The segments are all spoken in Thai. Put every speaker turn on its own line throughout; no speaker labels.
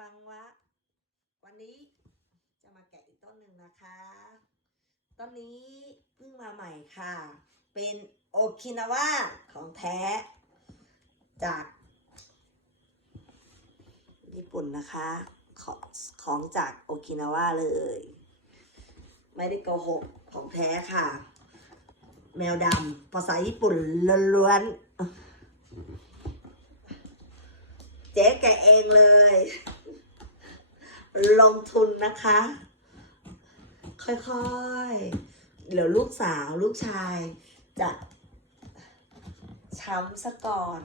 บังวะ วันนี้จะมาแกะอีกต้นหนึ่งนะคะ ต้นนี้เพิ่งมาใหม่ค่ะ เป็นโอคินาวาของแท้ จาก ญี่ปุ่นนะคะ ของของจากโอคินาวาเลย ไม่ได้โกหกของแท้ค่ะ แมวดำภาษาญี่ปุ่นล้วนๆเจ๊แกเองเลย ลงทุนนะคะ ค่อยๆ เดี๋ยวลูกสาวลูกชายจะช้ำซะก่อน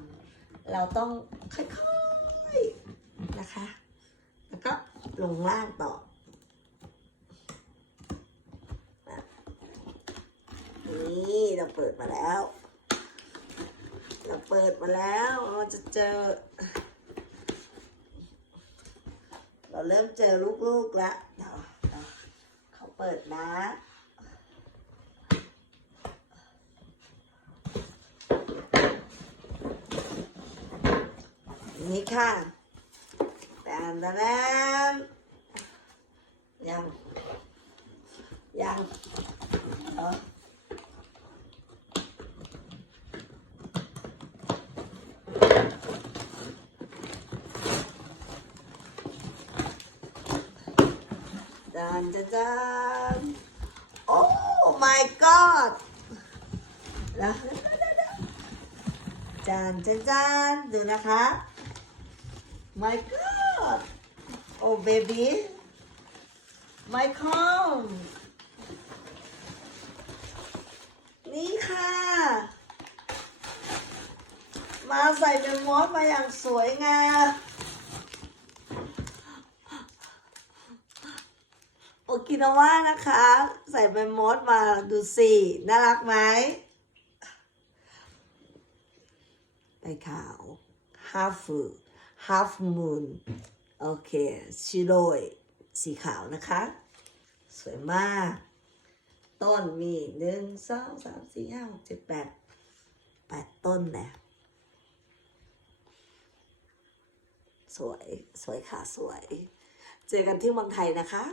เราต้องค่อยๆ นะคะ แล้วก็ลงล่างต่อนี่เราเปิดมาแล้ว เราเปิดมาแล้วเราจะเจอ เราเริ่มเจอลูกๆแล้วเดี๋ยวเขาเปิดนะนี่ค่ะแต่อันนั้นยังยังเออ จานจานจานโอ้ my god แล้วจานจานจานดูนะคะ my god โอ้ baby my com นี่ค่ะ มาใส่เป็นมอสมาอย่างสวยงามโอ กินาว่านะคะ ใส่เป็นมอสมาดูสิน่ารักไหมไปขาว half half moon โอเคชิโรยสีขาวนะคะ สวยมาก ต้นมีหนึ่งสองสามสี่ห้าหกเจ็ดแปดแปดต้นแหละสวย สวยค่ะ สวย เจอกันที่เมืองไทยนะคะ